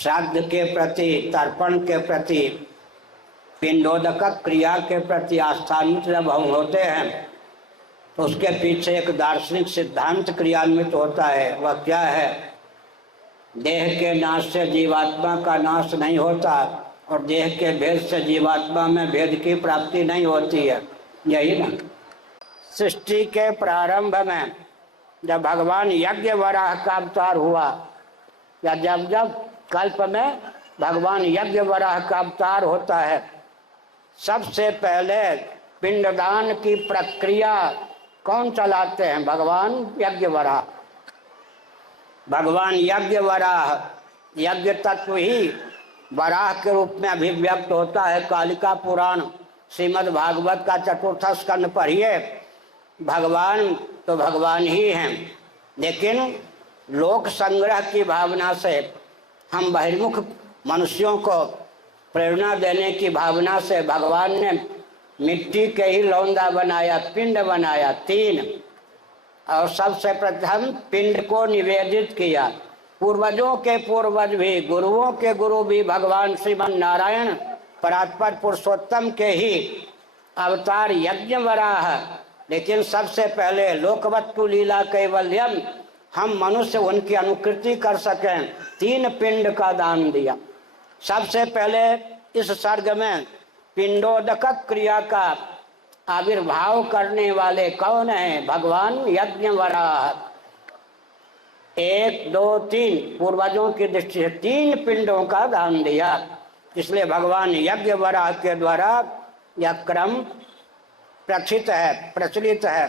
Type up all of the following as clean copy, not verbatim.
श्राद्ध के प्रति, तर्पण के प्रति, पिंडोदक क्रिया के प्रति आस्थान्वित जब हम होते हैं तो उसके पीछे एक दार्शनिक सिद्धांत क्रियान्वित होता है। वह क्या है? देह के नाश से जीवात्मा का नाश नहीं होता और देह के भेद से जीवात्मा में भेद की प्राप्ति नहीं होती है। यही ना, सृष्टि के प्रारंभ में जब भगवान यज्ञ वराह का अवतार हुआ, या जब जब कल्प में भगवान यज्ञ वराह का अवतार होता है, सबसे पहले पिंडदान की प्रक्रिया कौन चलाते हैं? भगवान यज्ञ वराह। भगवान यज्ञ वराह, यज्ञ तत्व ही वराह के रूप में अभिव्यक्त होता है। कालिका पुराण श्रीमद् भागवत का चतुर्थ स्कंद पढ़िए। भगवान तो भगवान ही हैं, लेकिन लोक संग्रह की भावना से, हम बहिर्मुख मनुष्यों को प्रेरणा देने की भावना से भगवान ने मिट्टी के ही लौंदा बनाया, पिंड बनाया 3, और सबसे प्रथम पिंड को निवेदित किया। पूर्वजों के पूर्वज भी, गुरुओं के गुरु भी भगवान श्रीमन नारायण परात्पर पुरुषोत्तम के ही अवतार यज्ञ वराह। लेकिन सबसे पहले लोकवत्तु लीला कैवल्यम, हम मनुष्य उनकी अनुकृति कर सकें, 3 पिंड का दान दिया। सबसे पहले इस सर्ग में पिंडोदक क्रिया का आविर्भाव करने वाले कौन है? भगवान यज्ञ वराह। 1, 2, 3 पूर्वजों की दृष्टि से 3 पिंडों का दान दिया। इसलिए भगवान यज्ञ वराह के द्वारा यह क्रम प्रचलित है।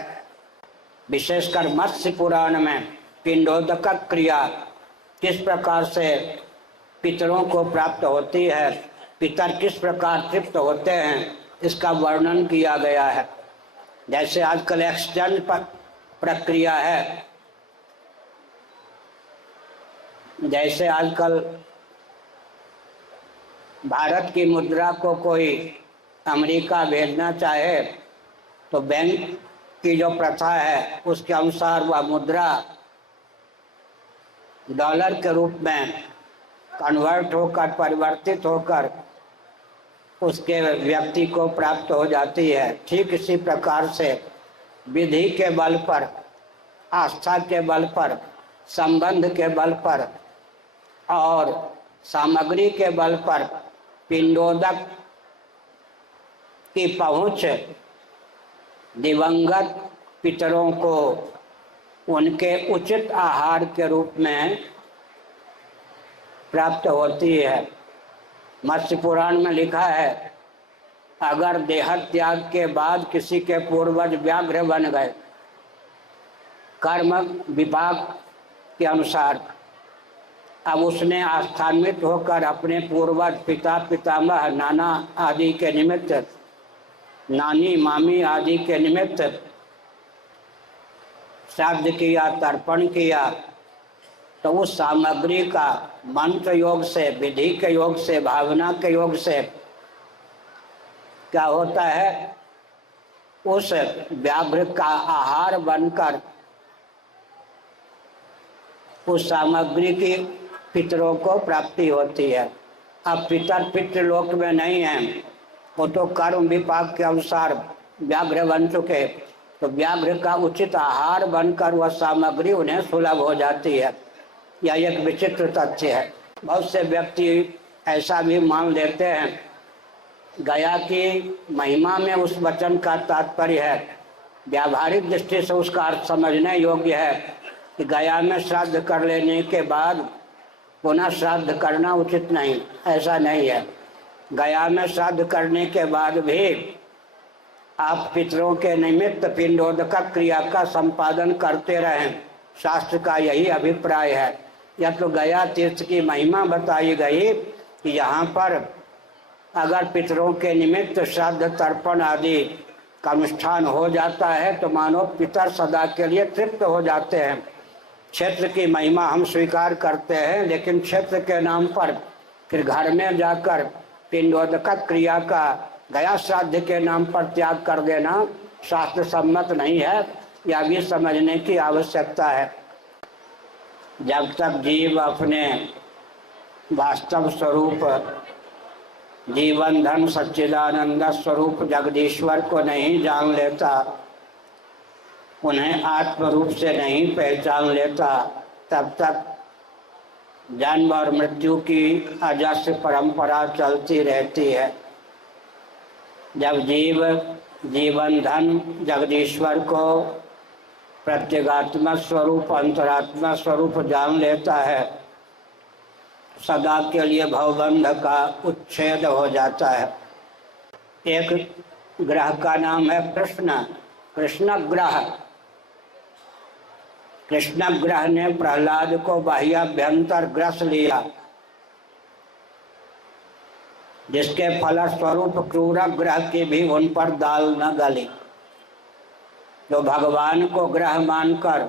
विशेषकर मत्स्य पुराण में पिंडोदक क्रिया किस प्रकार से पितरों को प्राप्त होती है, पितर किस प्रकार तृप्त होते हैं, इसका वर्णन किया गया है। जैसे आजकल एक्सचेंज प्रक्रिया है, जैसे आजकल भारत की मुद्रा को कोई अमेरिका भेजना चाहे तो बैंक की जो प्रथा है उसके अनुसार वह मुद्रा डॉलर के रूप में कन्वर्ट होकर, परिवर्तित होकर उसके व्यक्ति को प्राप्त हो जाती है। ठीक इसी प्रकार से विधि के बल पर, आस्था के बल पर, संबंध के बल पर और सामग्री के बल पर पिंडोदक की पहुँच दिवंगत पितरों को उनके उचित आहार के रूप में प्राप्त होती है। मत्स्य पुराण में लिखा है, अगर देह त्याग के बाद किसी के पूर्वज व्याघ्र बन गए, कर्म विभाग के अनुसार, अब उसने आस्थान्वित होकर अपने पूर्वज पिता, पितामह, नाना आदि के निमित्त, नानी, मामी आदि के निमित्त श्राद्ध किया, तर्पण किया, तो उस सामग्री का मंत्र योग से, विधि के योग से, भावना के योग से क्या होता है? उस व्याघ्र का आहार बनकर उस सामग्री की पितरों को प्राप्ति होती है। अब पितर पितृलोक में नहीं है, वो तो कर्म विपाक के अनुसार व्याघ्र बन चुके, तो व्याघ्र का उचित आहार बनकर वह सामग्री उन्हें सुलभ हो जाती है। यह एक विचित्र तथ्य है। बहुत से व्यक्ति ऐसा भी मान लेते हैं, गया की महिमा में उस वचन का तात्पर्य है, व्यावहारिक दृष्टि से उसका अर्थ समझने योग्य है कि गया में श्राद्ध कर लेने के बाद पुनः श्राद्ध करना उचित नहीं। ऐसा नहीं है। गया में श्राद्ध करने के बाद भी आप पितरों के निमित्त पिंडोदक क्रिया का संपादन करते रहें, शास्त्र का यही अभिप्राय है। यह तो गया तीर्थ की महिमा बताई गई कि यहाँ पर अगर पितरों के निमित्त श्राद्ध, तर्पण आदि का अनुष्ठान हो जाता है तो मानो पितर सदा के लिए तृप्त हो जाते हैं। क्षेत्र की महिमा हम स्वीकार करते हैं, लेकिन क्षेत्र के नाम पर फिर घर में जाकर पिंडोदक क्रिया का गया श्राद्ध के नाम पर त्याग कर देना शास्त्र सम्मत नहीं है। यह भी समझने की आवश्यकता है। जब तक जीव अपने वास्तव स्वरूप जीवन धन सच्चिदानंद स्वरूप जगदीश्वर को नहीं जान लेता, उन्हें आत्म रूप से नहीं पहचान लेता, तब तक जन्म और मृत्यु की अजस्र परंपरा चलती रहती है। जब जीव जीवन धन जगदीश्वर को प्रत्यगात्मक स्वरूप अंतरात्मा स्वरूप जान लेता है, सदा के लिए भवबंध का उच्छेद हो जाता है। एक ग्रह का नाम है कृष्ण, कृष्ण ग्रह। कृष्ण ग्रह ने प्रहलाद को बाह्याभ्यंतर ग्रस लिया, जिसके फलस्वरूप क्रूर ग्रह की भी उन पर दाल न गली। जो भगवान को ग्रह मानकर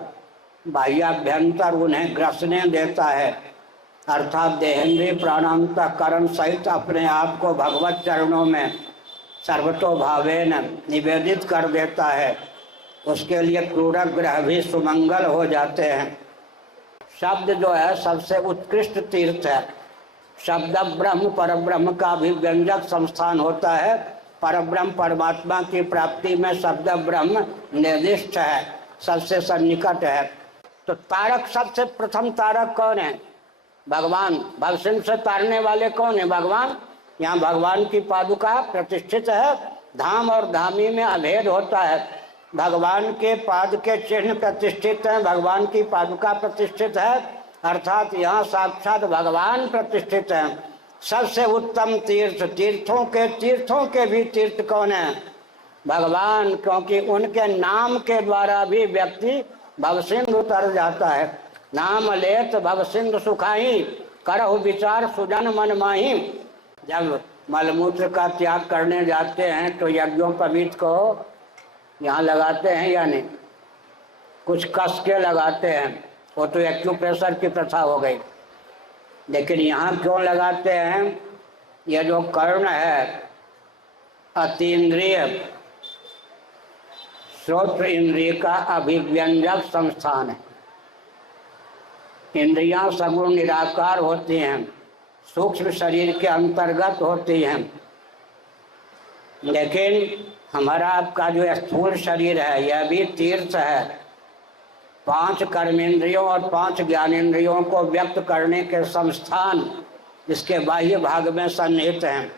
बाह्याभ्यंतर उन्हें ग्रसने देता है, अर्थात देहेंद्रिय प्राणांतकरण सहित अपने आप को भगवत चरणों में सर्वतोभावेन निवेदित कर देता है, उसके लिए क्रूर ग्रह भी सुमंगल हो जाते हैं। शब्द जो है सबसे उत्कृष्ट तीर्थ है। शब्द ब्रह्म परब्रह्म का भी व्यंजक संस्थान होता है। परब्रह्म परमात्मा की प्राप्ति में शब्द ब्रह्म निर्दिष्ट है, सबसे सन्निकट है। तो तारक, सबसे प्रथम तारक कौन है? भगवान। भवसिंह से तारने वाले कौन है? भगवान। यहाँ भगवान की पादुका प्रतिष्ठित है। धाम और धामी में अभेद होता है। भगवान के पाद के चिन्ह प्रतिष्ठित हैं, भगवान की पादुका प्रतिष्ठित है, अर्थात यहाँ साक्षात भगवान प्रतिष्ठित हैं। सबसे उत्तम तीर्थ, तीर्थों के भी तीर्थ कौन है? भगवान, क्योंकि उनके नाम के द्वारा भी व्यक्ति भवसिंधु उतर जाता है। नाम लेत भवसिंधु सुखाई, करहु विचार सुजन मन माही। जब मलमूत्र का त्याग करने जाते हैं तो यज्ञोपवीत को यहाँ लगाते हैं या नहीं? कुछ कस के लगाते हैं, वो तो एक्यूप्रेशर की प्रथा हो गई। लेकिन यहाँ क्यों लगाते हैं? ये जो कर्ण है अतीन्द्रिय श्रोत्र इंद्रिय का अभिव्यंजक संस्थान है। इंद्रियां सगुण निराकार होती हैं, सूक्ष्म शरीर के अंतर्गत होती हैं, लेकिन हमारा आपका जो स्थूल शरीर है यह भी तीर्थ है। 5 कर्मेंद्रियों और 5 ज्ञानेंद्रियों को व्यक्त करने के संस्थान इसके बाह्य भाग में सन्निहित हैं।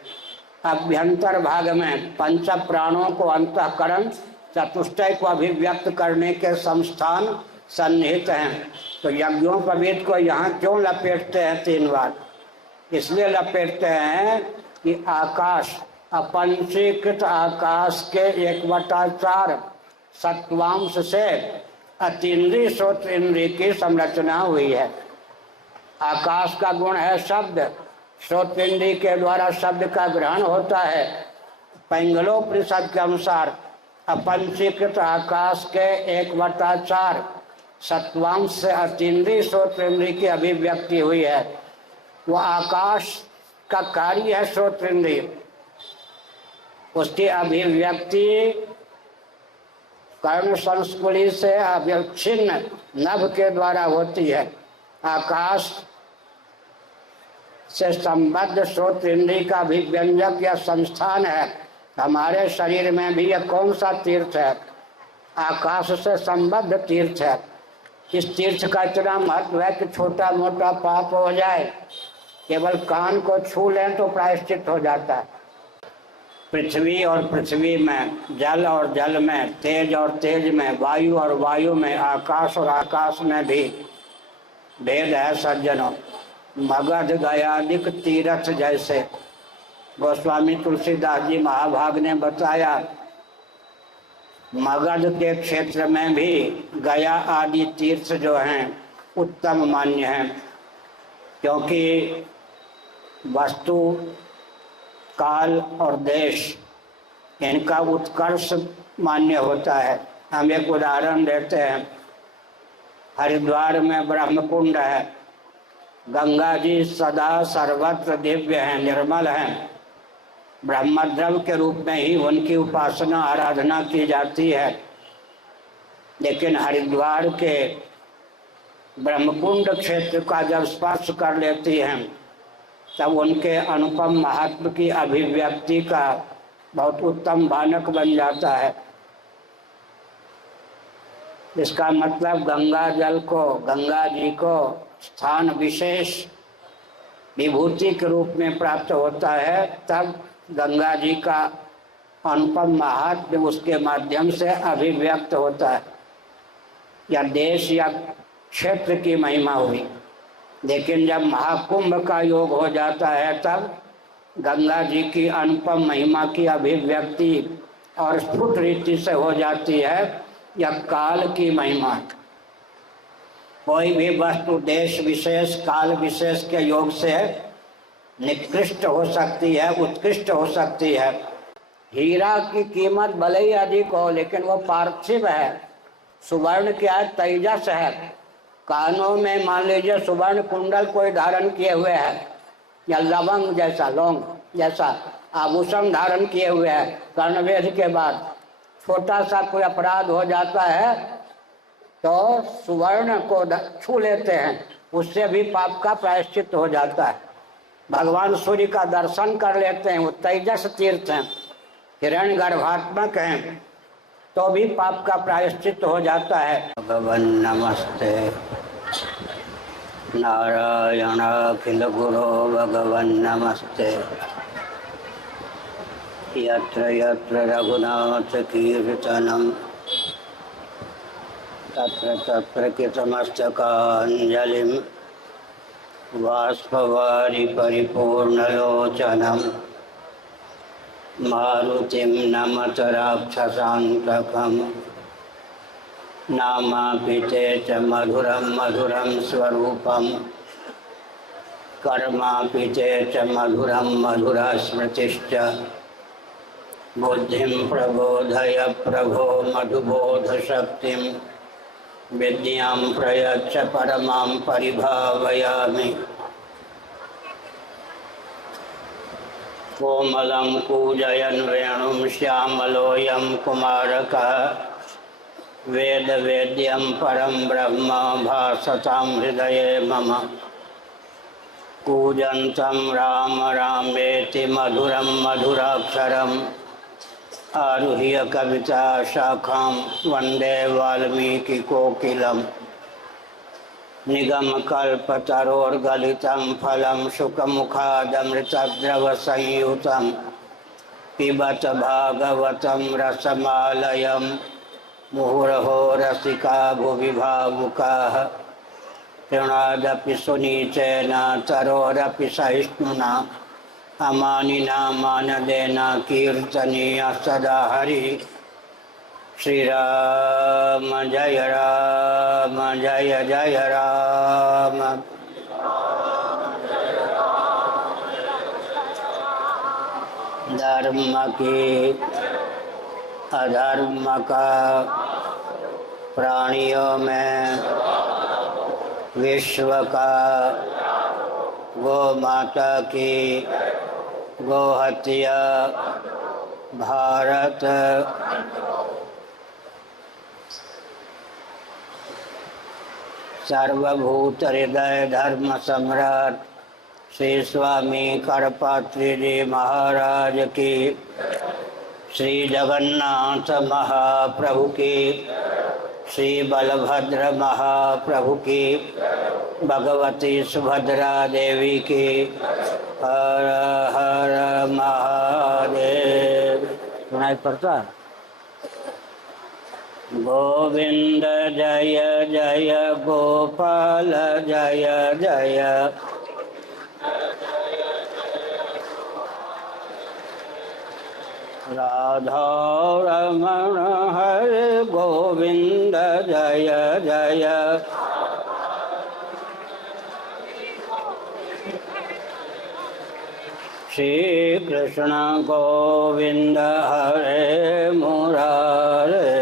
अभ्यंतर भाग में पंच प्राणों को अंतःकरण चतुष्टय को अभिव्यक्त करने के संस्थान सन्निहित हैं। तो यज्ञोपवीत को यहाँ क्यों लपेटते हैं 3 बार? इसलिए लपेटते हैं कि आकाश, अपंचीकृत आकाश के 1/4 सत्वांश से अतीन्द्रिय श्रोत्र इंद्रिय की संरचना हुई है। आकाश का गुण है शब्द, श्रोत्र इंद्रिय के द्वारा शब्द का ग्रहण होता है। पैंगलोपनिषद के अनुसार अपंचीकृत आकाश के 1/4 सत्वांश से अतीन्द्रिय श्रोत्र इंद्रिय की अभिव्यक्ति हुई है। वो आकाश का कार्य है श्रोत्र इंद्रिय, उसकी अभिव्यक्ति कर्ण संस्कुली से अव्यवच्छिन्न नभ के द्वारा होती है। आकाश से संबद्ध श्रोत्र इंद्रिय का अभिव्यंजक या संस्थान है। हमारे शरीर में भी यह कौन सा तीर्थ है? आकाश से संबद्ध तीर्थ है। इस तीर्थ का इतना महत्व है कि छोटा मोटा पाप हो जाए, केवल कान को छू लें तो प्रायश्चित हो जाता है। पृथ्वी और पृथ्वी में, जल और जल में, तेज और तेज में, वायु और वायु में, आकाश और आकाश में भी भेद है सज्जनों। मगध गयादिक तीर्थ जैसे गोस्वामी तुलसीदास जी महाभाग ने बताया, मगध के क्षेत्र में भी गया आदि तीर्थ जो हैं उत्तम मान्य हैं, क्योंकि वस्तु, काल और देश इनका उत्कर्ष मान्य होता है। हम एक उदाहरण देते हैं। हरिद्वार में ब्रह्मकुंड है, गंगा जी सदा सर्वत्र दिव्य हैं, निर्मल हैं, ब्रह्मद्रव के रूप में ही उनकी उपासना आराधना की जाती है। लेकिन हरिद्वार के ब्रह्मकुंड क्षेत्र का जब स्पर्श कर लेती हैं तब उनके अनुपम महात्म की अभिव्यक्ति का बहुत उत्तम बानक बन जाता है। इसका मतलब गंगा जल को, गंगा जी को स्थान विशेष विभूति के रूप में प्राप्त होता है, तब गंगा जी का अनुपम महात्म्य उसके माध्यम से अभिव्यक्त होता है। या देश या क्षेत्र की महिमा हुई, लेकिन जब महाकुंभ का योग हो जाता है तब गंगा जी की अनुपम महिमा की अभिव्यक्ति और स्फुट रीति से हो जाती है। यह काल की महिमा, कोई भी वस्तु देश विशेष काल विशेष के योग से निकृष्ट हो सकती है, उत्कृष्ट हो सकती है। हीरा की कीमत भले ही अधिक हो, लेकिन वो पार्थिव है। सुवर्ण क्या है? तेजस है। कानों में मान लीजिए सुवर्ण कुंडल कोई धारण किए हुए है, या लवंग जैसा, लौंग जैसा आभूषण धारण किए हुए है, कर्णवेध के बाद छोटा सा कोई अपराध हो जाता है तो सुवर्ण को छू लेते हैं, उससे भी पाप का प्रायश्चित हो जाता है। भगवान सूर्य का दर्शन कर लेते हैं, वो तेजस तीर्थ हैं, हिरण्य गर्भात्मक हैं, तो भी पाप का प्रायश्चित हो जाता है। भगवान नमस्ते नारायण अखिल गुरो भगवान नमस्ते। यत्र यत्र रघुनाथ कीर्तनम तत्र तत्र कृतमस्तकाञ्जलिं बाष्पवारि परिपूर्णलोचनं मारुतिं नमत राक्षसान्तकं नामापि ते च मधुरं मधुरं स्वरूपं कर्मापि ते च मधुरं मधुरा स्मृतिश्च बुद्धिं प्रबोधय प्रभो मधुबोधशक्तिं विद्यां प्रयच्छ परमां परिभावयामि। कोमलं कूजयन् वेणुं श्यामलोऽयं कुमारकः वेदवेद्यं परं ब्रह्म भासतां हृदये मम। कूजन्तं राम रामेति मधुरं मधुराक्षरम् आरुह्य कविता शाखां वन्दे वाल्मीकि कोकिलं। निगमकल्पतरोर्गलितं फलं शुकमुखादमृतद्रवसंयुतं पिबत भागवतं रसमालयं मुहुरहो रसिका भुवि भावुकाः। तृणादपि सुनीचेन तरोरपि सहिष्णुना अमानिना मानदेन कीर्तनीय सदा हरि। श्रीराम जय राम जय जय राम। धर्म की अधर्म का प्राणियों में विश्व का गौ माता की गौ हत्या भारत सर्वभूत हृदय धर्म सम्राट श्री स्वामी करपात्री जी महाराज की, श्री जगन्नाथ महाप्रभु की, श्री बलभद्र महाप्रभु की, भगवती सुभद्रा देवी की। हर हर महादेव। सुनाई पड़ता? गोविंद जय जय गोपाल जय जय। राधा रमण हरे गोविंद जय जय। श्री कृष्ण गोविंद हरे मुरारे।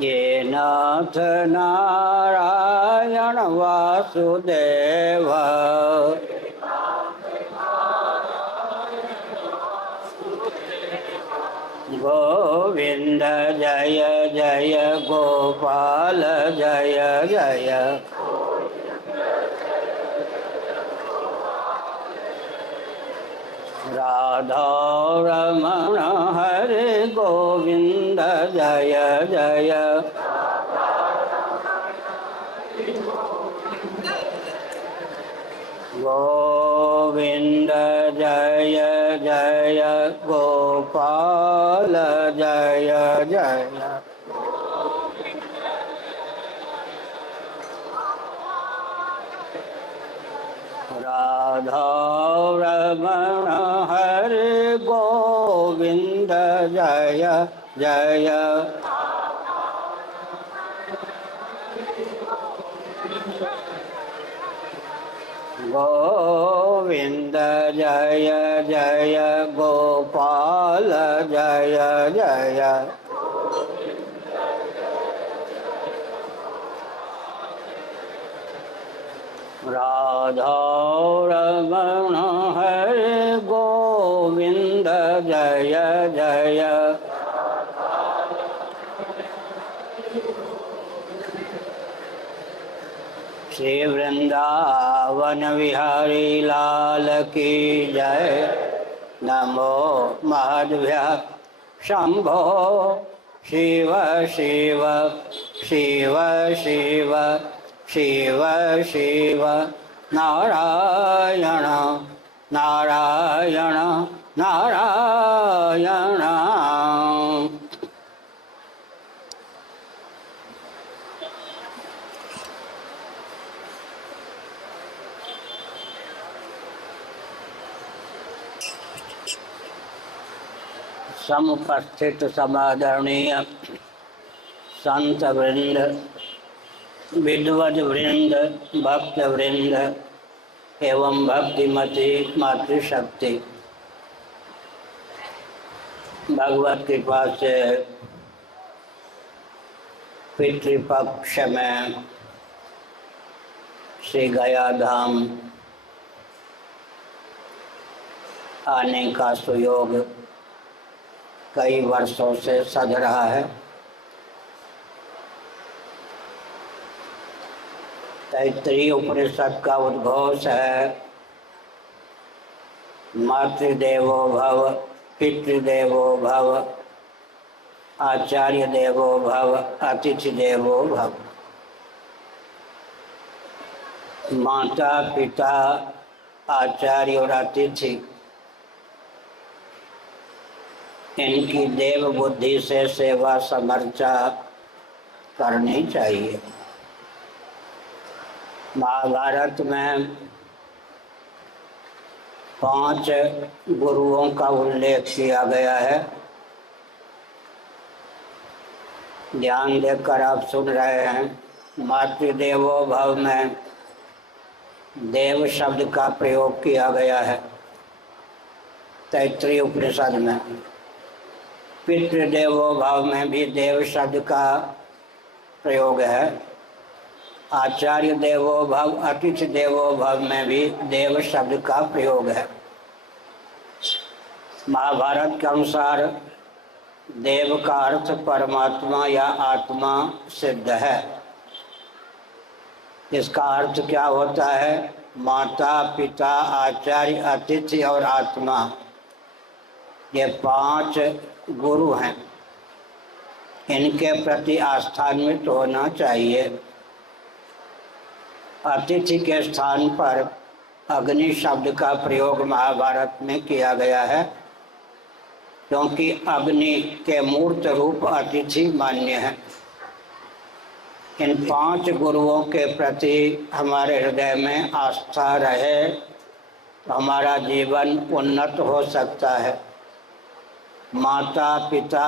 ये नाथ नारायण वासुदेव गोविंद जय जय गोपाल जय जय। राधा रमण हरे गोविंद जय जय। गोविंद जय जय गोपाल जय जय। राधा रमण हरे गोविंद जय जय। गोविंद जय जय गोपाल जय जय। राधा रमण हरे गोविंद जय जय। श्री वृंदावन बिहारी लाल की जय। नमो महाभ्य शंभो शिव शिव शिव शिव शिव शिव नारायण नारायण नारायण। समुपस्थित समादरणीय संत वृंद, विद्वद वृंद, भक्त वृंद एवं भक्तिमती मातृशक्ति, भगवत कृपा से पितृपक्ष में श्री गया धाम आने का सुयोग कई वर्षों से सध रहा है। तैत्तिरीय उपनिषद का उद्घोष है, मातृदेवो भव, पितृदेवो भव, आचार्य देवो भव, अतिथि देवो भव। माता पिता आचार्य और अतिथि इनकी देव बुद्धि से सेवा समर्चा करनी चाहिए। महाभारत में 5 गुरुओं का उल्लेख किया गया है। ध्यान देकर आप सुन रहे हैं। मातृदेवो भव में देव शब्द का प्रयोग किया गया है तैत्तिरीय उपनिषद में। पितृदेवो भव में भी देव शब्द का प्रयोग है। आचार्य देवो भव, अतिथि देवो भव में भी देव शब्द का प्रयोग है। महाभारत के अनुसार देव का अर्थ परमात्मा या आत्मा सिद्ध है। इसका अर्थ क्या होता है? माता पिता आचार्य अतिथि और आत्मा, ये 5 गुरु हैं। इनके प्रति आस्थान्वित होना चाहिए। अतिथि के स्थान पर अग्नि शब्द का प्रयोग महाभारत में किया गया है, क्योंकि अग्नि के मूर्त रूप अतिथि मान्य है। इन 5 गुरुओं के प्रति हमारे हृदय में आस्था रहे तो हमारा जीवन उन्नत हो सकता है। माता पिता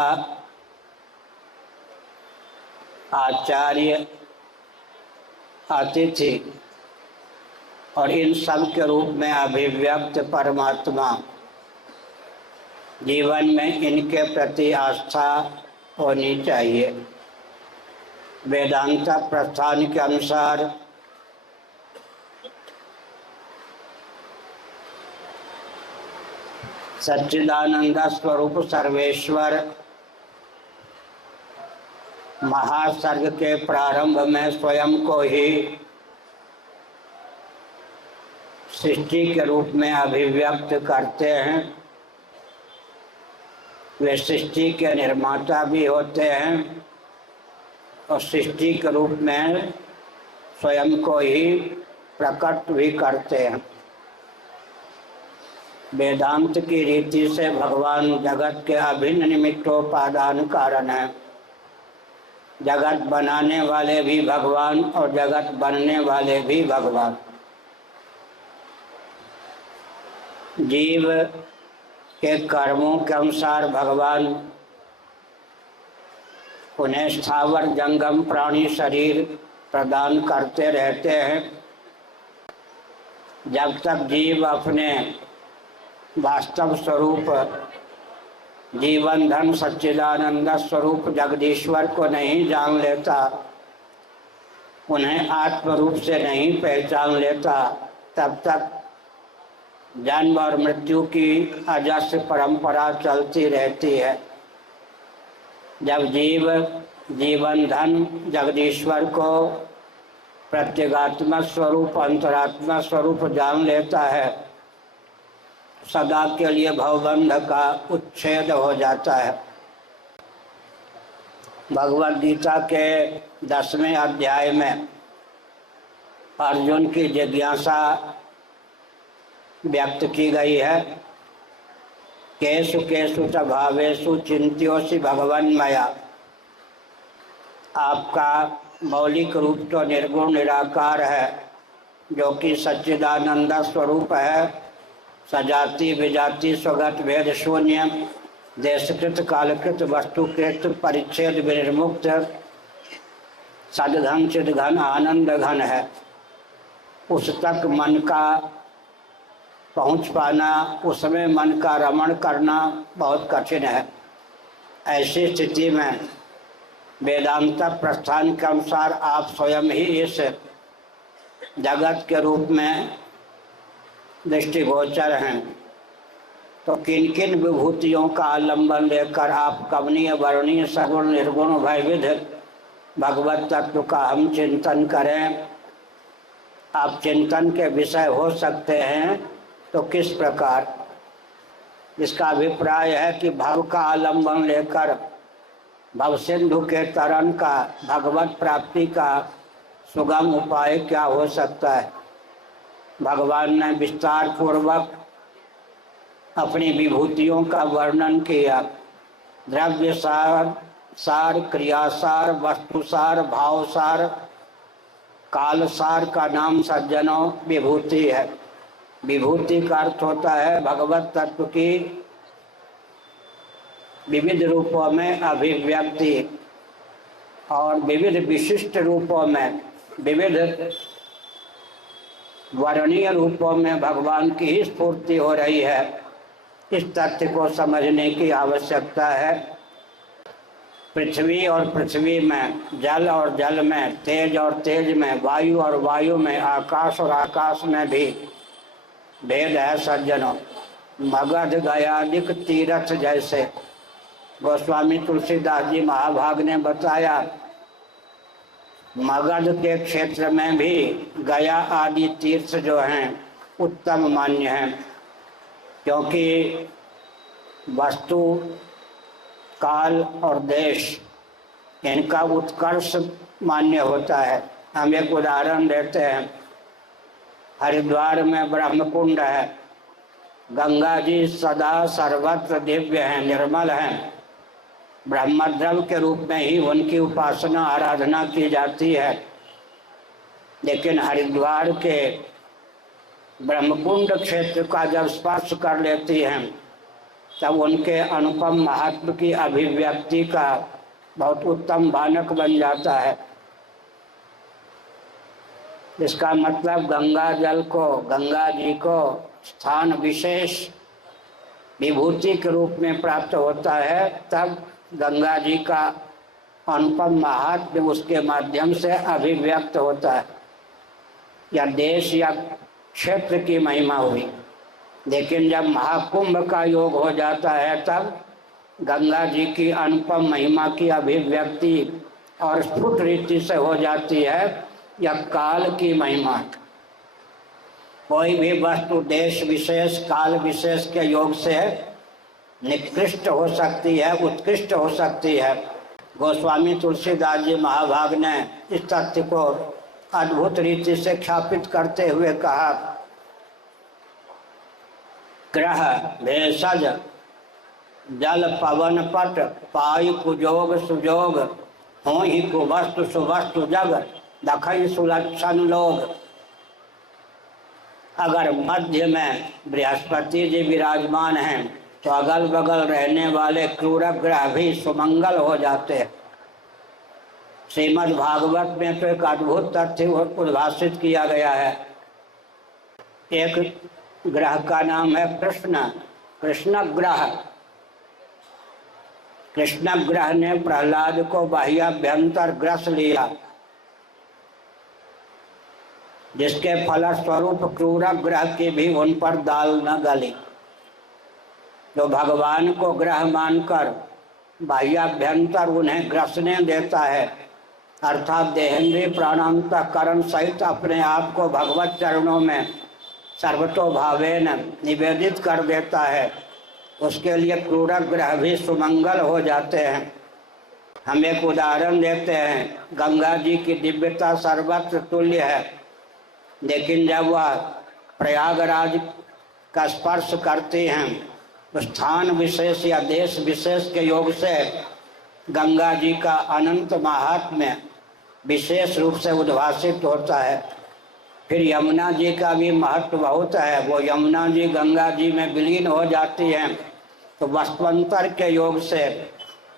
आचार्य अतिथि और इन सब के रूप में अभिव्यक्त परमात्मा, जीवन में इनके प्रति आस्था होनी चाहिए। वेदांत प्रस्थान के अनुसार सच्चिदानंद स्वरूप सर्वेश्वर महासर्ग के प्रारंभ में स्वयं को ही सृष्टि के रूप में अभिव्यक्त करते हैं। वे सृष्टि के निर्माता भी होते हैं और सृष्टि के रूप में स्वयं को ही प्रकट भी करते हैं। वेदांत की रीति से भगवान जगत के अभिन्न निमित्तोपादान कारण है। जगत बनाने वाले भी भगवान और जगत बनने वाले भी भगवान। जीव के कर्मों के अनुसार भगवान उन्हें स्थावर जंगम प्राणी शरीर प्रदान करते रहते हैं। जब तक जीव अपने वास्तव स्वरूप जीवन धन सच्चिदानंद स्वरूप जगदीश्वर को नहीं जान लेता, उन्हें आत्म रूप से नहीं पहचान लेता, तब तक जन्म और मृत्यु की अजस्र परंपरा चलती रहती है। जब जीव जीवन धन जगदीश्वर को प्रत्यगात्मक स्वरूप अंतरात्मा स्वरूप जान लेता है, सदा के लिए भवबंध का उच्छेद हो जाता है। भगवद गीता के 10वें अध्याय में अर्जुन की जिज्ञासा व्यक्त की गई है। केषु केषु च भावेषु चिंत्योसि भगवन् मया। आपका मौलिक रूप तो निर्गुण निराकार है, जो कि सच्चिदानंद स्वरूप है, सजाति विजाति स्वगत भेद शून्य, देशकृत कालकृत वस्तुकृत परिच्छेद विनिर्मुक्त, सदघन चिदघन आनंद घन है। उस तक मन का पहुँच पाना, उसमें मन का रमण करना बहुत कठिन है। ऐसी स्थिति में वेदांत प्रस्थान के अनुसार आप स्वयं ही इस जगत के रूप में दृष्टिगोचर हैं। तो किन किन विभूतियों का आलंबन लेकर आप कमनीय वर्णीय सगुण निर्गुण भयविध भगवत तत्व का हम चिंतन करें। आप चिंतन के विषय हो सकते हैं तो किस प्रकार? इसका अभिप्राय है कि भव का आलंबन लेकर भव सिंधु के तरन का, भगवत प्राप्ति का सुगम उपाय क्या हो सकता है? भगवान ने विस्तार पूर्वक अपनी विभूतियों का वर्णन किया। द्रव्य सार, सार, क्रियासार, वस्तुसार, भावसार, कालसार का नाम सज्जनों विभूति है। विभूति का अर्थ होता है भगवत तत्व की विविध रूपों में अभिव्यक्ति और विविध विशिष्ट रूपों में, विविध वर्णीय रूपों में भगवान की ही स्फूर्ति हो रही है। इस तथ्य को समझने की आवश्यकता है। पृथ्वी और पृथ्वी में, जल और जल में, तेज और तेज में, वायु और वायु में, आकाश और आकाश में भी भेद है सज्जनों। मगध गयादिक तीर्थ जैसे गोस्वामी तुलसीदास जी महाभाग ने बताया, मगध के क्षेत्र में भी गया आदि तीर्थ जो हैं उत्तम मान्य हैं, क्योंकि वस्तु, काल और देश इनका उत्कर्ष मान्य होता है। हम एक उदाहरण देते हैं। हरिद्वार में ब्रह्मकुंड है। गंगा जी सदा सर्वत्र दिव्य हैं, निर्मल हैं। ब्रह्मद्रव के रूप में ही उनकी उपासना आराधना की जाती है। लेकिन हरिद्वार के ब्रह्मकुंड क्षेत्र का जब स्पर्श कर लेती हैं, तब उनके अनुपम महात्म की अभिव्यक्ति का बहुत उत्तम बानक बन जाता है। इसका मतलब गंगा जल को, गंगा जी को स्थान विशेष विभूति के रूप में प्राप्त होता है, तब गंगा जी का अनुपम महात्म्य उसके माध्यम से अभिव्यक्त होता है। या देश या क्षेत्र की महिमा हुई। लेकिन जब महाकुंभ का योग हो जाता है, तब गंगा जी की अनुपम महिमा की अभिव्यक्ति और स्फुट रीति से हो जाती है। यह काल की महिमा। कोई भी वस्तु देश विशेष काल विशेष के योग से निकृष्ट हो सकती है, उत्कृष्ट हो सकती है। गोस्वामी तुलसीदास जी महाभाग ने इस तथ्य को अद्भुत रीति से ख्यापित करते हुए कहा, ग्रह भेषज जल पवन पट पायु कुजोग सुजोग हो ही कुवस्तु सुवस्तु जग दखई सुलक्षण लोग। अगर मध्य में बृहस्पति जी विराजमान हैं तो अगल बगल रहने वाले क्रूर ग्रह भी सुमंगल हो जाते हैं। श्रीमद् भागवत में तो एक अद्भुत तथ्य उद्भाषित किया गया है। एक ग्रह का नाम है कृष्ण, कृष्ण ग्रह। कृष्ण ग्रह ने प्रहलाद को बाह्याभ्यंतर ग्रस लिया, जिसके फलस्वरूप क्रूर ग्रह की भी उन पर दाल न गली। जो भगवान को ग्रह मानकर बाह्याभ्यंतर उन्हें ग्रसने देता है, अर्थात देहेंद्रिय प्राणांतकरण सहित अपने आप को भगवत चरणों में सर्वतोभावेन निवेदित कर देता है, उसके लिए क्रूर ग्रह भी सुमंगल हो जाते हैं। हम एक उदाहरण देते हैं। गंगा जी की दिव्यता सर्वत्र तुल्य है, लेकिन जब वह प्रयागराज का स्पर्श करती हैं तो स्थान विशेष या देश विशेष के योग से गंगा जी का अनंत महात्म्य विशेष रूप से उद्भाषित होता है। फिर यमुना जी का भी महत्व बहुत है। वो यमुना जी गंगा जी में विलीन हो जाती हैं तो वस्तुअंतर के योग से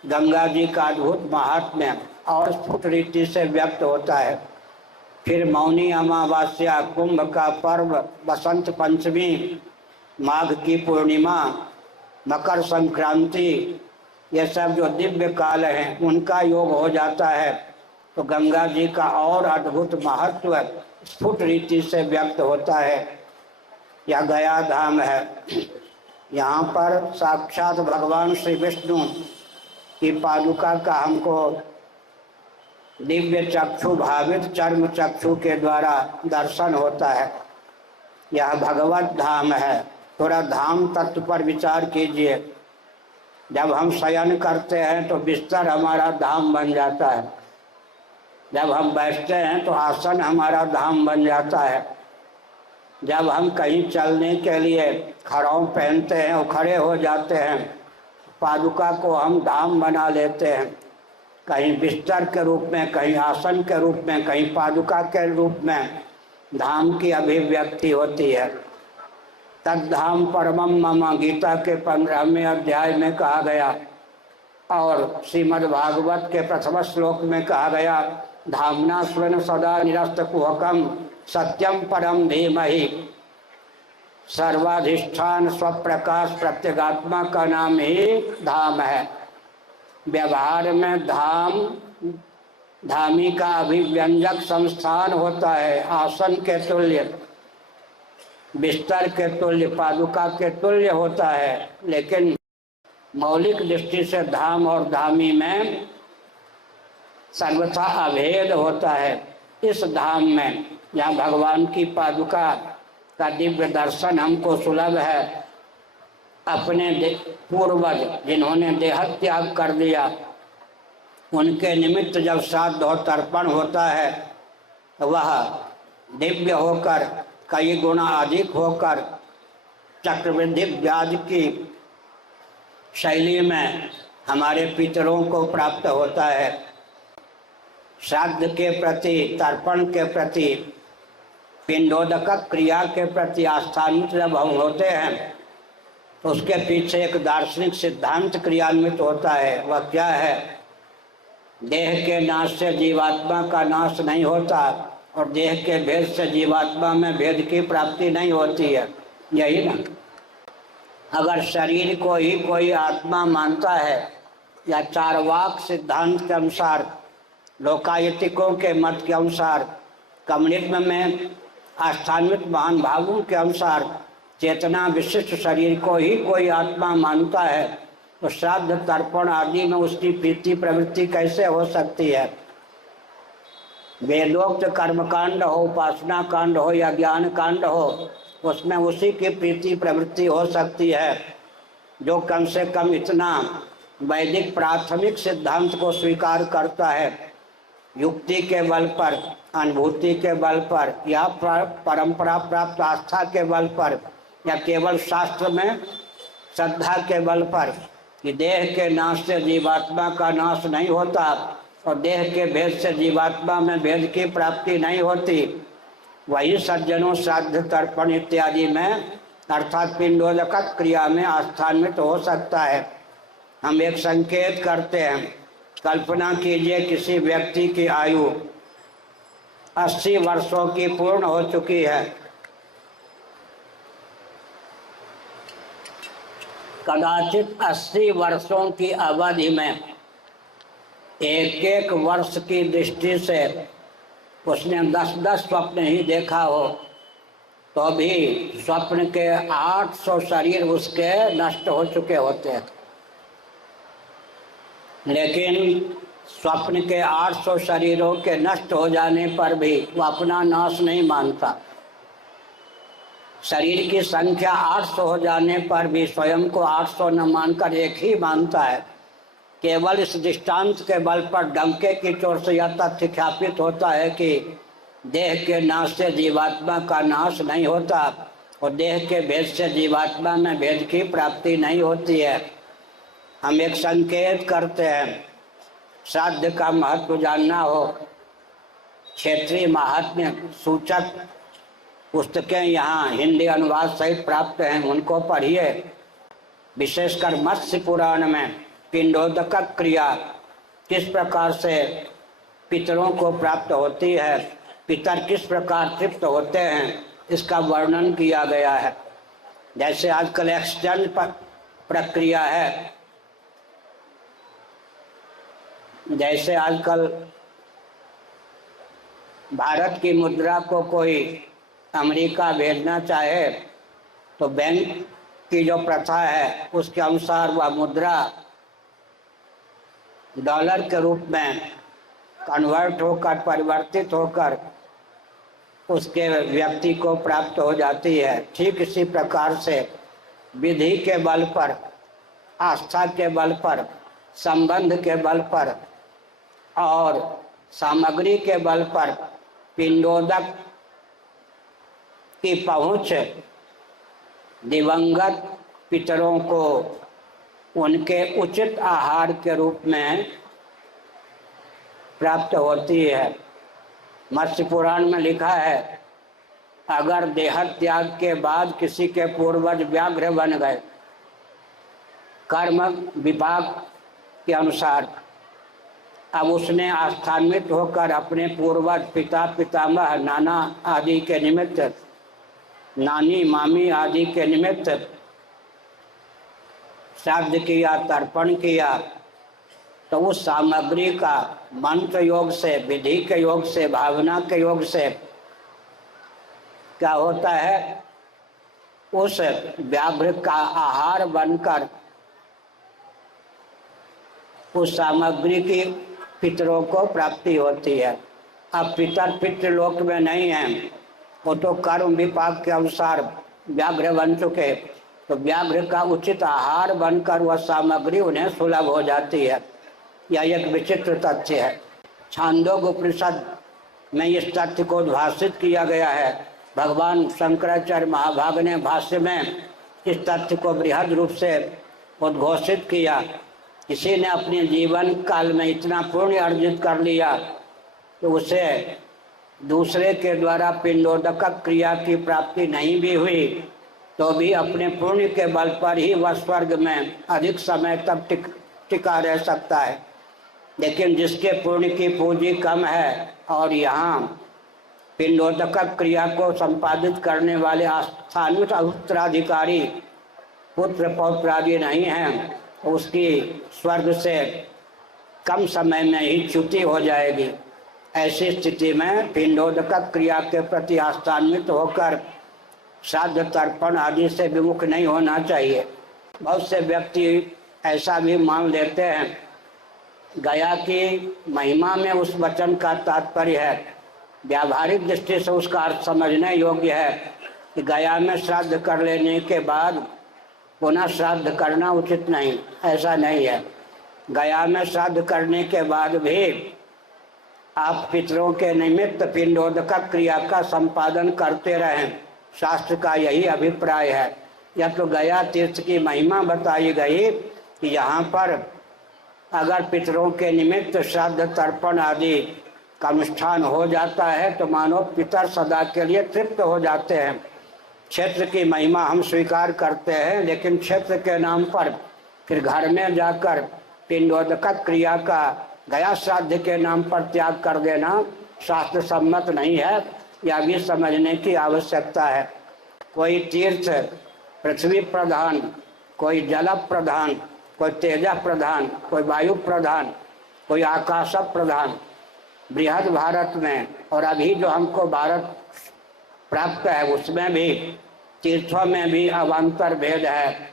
गंगा जी का अद्भुत महात्म्य और स्फुट रीति से व्यक्त होता है। फिर मौनी अमावस्या, कुंभ का पर्व, बसंत पंचमी, माघ की पूर्णिमा, मकर संक्रांति, ये सब जो दिव्य काल हैं उनका योग हो जाता है तो गंगा जी का और अद्भुत महत्व स्फुट रीति से व्यक्त होता है। यह गया धाम है। यहाँ पर साक्षात भगवान श्री विष्णु की पादुका का हमको दिव्य चक्षु भावित चर्म चक्षु के द्वारा दर्शन होता है। यह भगवत धाम है। थोड़ा धाम तत्व पर विचार कीजिए। जब हम शयन करते हैं तो बिस्तर हमारा धाम बन जाता है, जब हम बैठते हैं तो आसन हमारा धाम बन जाता है, जब हम कहीं चलने के लिए खड़ाऊ पहनते हैं और खड़े हो जाते हैं, पादुका को हम धाम बना लेते हैं। कहीं बिस्तर के रूप में, कहीं आसन के रूप में, कहीं पादुका के रूप में धाम की अभिव्यक्ति होती है। तद्धाम परमम मम गीता के 15वें अध्याय में कहा गया और श्रीमद् भागवत के प्रथम श्लोक में कहा गया, धामना स्वर्ण सदा निरस्त कुहकम सत्यम परम धीमहि। सर्वाधिष्ठान स्वप्रकाश प्रत्यगात्मा का नाम ही धाम है। व्यवहार में धाम धामी का अभिव्यंजक संस्थान होता है, आसन के तुल्य, बिस्तर के तुल्य, पादुका के तुल्य होता है। लेकिन मौलिक दृष्टि से धाम और धामी में सर्वथा अभेद होता है। इस धाम में जहाँ भगवान की पादुका का दिव्य दर्शन हमको सुलभ है, अपने पूर्वज जिन्होंने देह त्याग कर दिया उनके निमित्त जब श्राद्ध और तर्पण होता है तो वह दिव्य होकर कई गुना अधिक होकर चक्रवृद्धि व्याज की शैली में हमारे पितरों को प्राप्त होता है। श्राद्ध के प्रति, तर्पण के प्रति, पिंडोदक क्रिया के प्रति आस्थान्वित जब हम होते हैं तो उसके पीछे एक दार्शनिक सिद्धांत क्रियान्वित होता है। वह क्या है? देह के नाश से जीवात्मा का नाश नहीं होता और देह के भेद से जीवात्मा में भेद की प्राप्ति नहीं होती है, यही ना। अगर शरीर को ही कोई आत्मा मानता है या चारवाक सिद्धांत के अनुसार, लोकायतिकों के मत के अनुसार, कम्युनिज्म में आस्थान्वित महान भावों के अनुसार चेतना विशिष्ट शरीर को ही कोई आत्मा मानता है तो श्राद्ध तर्पण आदि में उसकी प्रीति प्रवृत्ति कैसे हो सकती है? वेदोक्त कर्मकांड हो, उपासना कांड हो या ज्ञान कांड हो, उसमें उसी की प्रीति प्रवृत्ति हो सकती है जो कम से कम इतना वैदिक प्राथमिक सिद्धांत को स्वीकार करता है। युक्ति के बल पर, अनुभूति के बल पर या परंपरा प्राप्त आस्था के बल पर या केवल शास्त्र में श्रद्धा के बल पर कि देह के नाश से जीवात्मा का नाश नहीं होता और देह के भेद से जीवात्मा में भेद की प्राप्ति नहीं होती, वही सज्जनों श्राद्ध तर्पण इत्यादि में अर्थात पिंडोदक क्रिया में आस्थान्वित हो सकता है। हम एक संकेत करते हैं। कल्पना कीजिए किसी व्यक्ति की आयु 80 वर्षों की पूर्ण हो चुकी है। कदाचित 80 वर्षों की अवधि में एक एक वर्ष की दृष्टि से उसने 10-10 स्वप्न ही देखा हो, तो भी स्वप्न के 800 शरीर उसके नष्ट हो चुके होते हैं। लेकिन स्वप्न के 800 शरीरों के नष्ट हो जाने पर भी वह अपना नाश नहीं मानता। शरीर की संख्या 800 हो जाने पर भी स्वयं को 800 न मानकर एक ही मानता है। केवल इस दृष्टांत के बल पर डंके की चोट से यह तथ्य ख्यापित होता है कि देह के नाश से जीवात्मा का नाश नहीं होता और देह के भेद से जीवात्मा में भेद की प्राप्ति नहीं होती है। हम एक संकेत करते हैं। श्राद्ध का महत्व जानना हो, क्षेत्रीय महात्म्य सूचक पुस्तकें यहाँ हिंदी अनुवाद सहित प्राप्त हैं, उनको पढ़िए। विशेषकर मत्स्य पुराण में पिंडोदक क्रिया किस प्रकार से पितरों को प्राप्त होती है, पितर किस प्रकार तृप्त होते हैं, इसका वर्णन किया गया है। जैसे आजकल एक्सचेंज प्रक्रिया है, जैसे आजकल भारत की मुद्रा को कोई अमेरिका भेजना चाहे तो बैंक की जो प्रथा है उसके अनुसार वह मुद्रा डॉलर के रूप में कन्वर्ट होकर, परिवर्तित होकर उसके व्यक्ति को प्राप्त हो जाती है। ठीक इसी प्रकार से विधि के बल पर, आस्था के बल पर, संबंध के बल पर और सामग्री के बल पर पिंडोदक की पहुँच दिवंगत पितरों को उनके उचित आहार के रूप में प्राप्त होती है। मत्स्य पुराण में लिखा है, अगर देह त्याग के बाद किसी के पूर्वज व्याघ्र बन गए कर्म विभाग के अनुसार, अब उसने आस्थान्वित होकर अपने पूर्वज पिता, पितामह, नाना आदि के निमित्त, नानी, मामी आदि के निमित्त श्राद्ध किया, तर्पण किया, तो उस सामग्री का मंत्र योग से, विधि के योग से, भावना के योग से क्या होता है, उस व्याघ्र का आहार बनकर उस सामग्री की पितरों को प्राप्ति होती है। अब पितर पितृलोक में नहीं हैं, वो तो कर्म विपाक के अनुसार व्याघ्र बन चुके, तो व्याघ्र का उचित आहार बनकर वह सामग्री उन्हें सुलभ हो जाती है। यह एक विचित्र तथ्य है। छांदोग्य उपनिषद में इस तथ्य को उद्भाषित किया गया है। भगवान शंकराचार्य महाभाग ने भाष्य में इस तथ्य को बृहद रूप से उद्घोषित किया। किसी ने अपने जीवन काल में इतना पुण्य अर्जित कर लिया तो उसे दूसरे के द्वारा पिंडोदक क्रिया की प्राप्ति नहीं भी हुई तो भी अपने पुण्य के बल पर ही वह स्वर्ग में अधिक समय तक टिका रह सकता है। लेकिन जिसके पुण्य की पूंजी कम है और यहाँ पिंडोदक क्रिया को संपादित करने वाले आस्थान्वित उत्तराधिकारी पुत्र पौत्र आदि नहीं हैं, उसकी स्वर्ग से कम समय में ही च्युति हो जाएगी। ऐसी स्थिति में पिंडोदक क्रिया के प्रति आस्थान्वित होकर श्राद्ध तर्पण आदि से विमुख नहीं होना चाहिए। बहुत से व्यक्ति ऐसा भी मान लेते हैं गया की महिमा में उस वचन का तात्पर्य है, व्यावहारिक दृष्टि से उसका अर्थ समझने योग्य है कि गया में श्राद्ध कर लेने के बाद पुनः श्राद्ध करना उचित नहीं, ऐसा नहीं है। गया में श्राद्ध करने के बाद भी आप पितरों के निमित्त पिंडोदक क्रिया का संपादन करते रहें, शास्त्र का यही अभिप्राय है। यह तो गया तीर्थ की महिमा बताई गई कि यहाँ पर अगर पितरों के निमित्त श्राद्ध तर्पण आदि का अनुष्ठान हो जाता है तो मानो पितर सदा के लिए तृप्त हो जाते हैं। क्षेत्र की महिमा हम स्वीकार करते हैं, लेकिन क्षेत्र के नाम पर फिर घर में जाकर पिंडोदक क्रिया का गया श्राद्ध के नाम पर त्याग कर देना शास्त्र सम्मत नहीं है, यह भी समझने की आवश्यकता है। कोई तीर्थ पृथ्वी प्रधान, कोई जल प्रधान, कोई तेज प्रधान, कोई वायु प्रधान, कोई आकाश प्रधान। बृहद भारत में और अभी जो हमको भारत प्राप्त है उसमें भी तीर्थों में भी अवान्तर भेद है।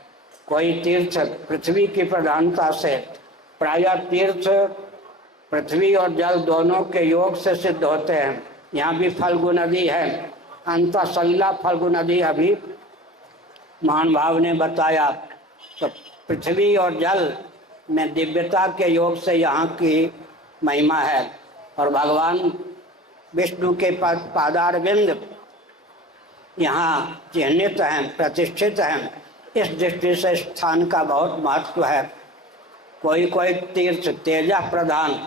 कोई तीर्थ पृथ्वी की प्रधानता से, प्रायः तीर्थ पृथ्वी और जल दोनों के योग से सिद्ध होते हैं। यहाँ भी फल्गु नदी है, अंतःसलिला फल्गु नदी अभी महानुभाव ने बताया। तो पृथ्वी और जल में दिव्यता के योग से यहाँ की महिमा है और भगवान विष्णु के पादारविंद यहाँ चिन्हित हैं, प्रतिष्ठित हैं। इस दृष्टि से स्थान का बहुत महत्व है। कोई कोई तीर्थ तेज प्रधान,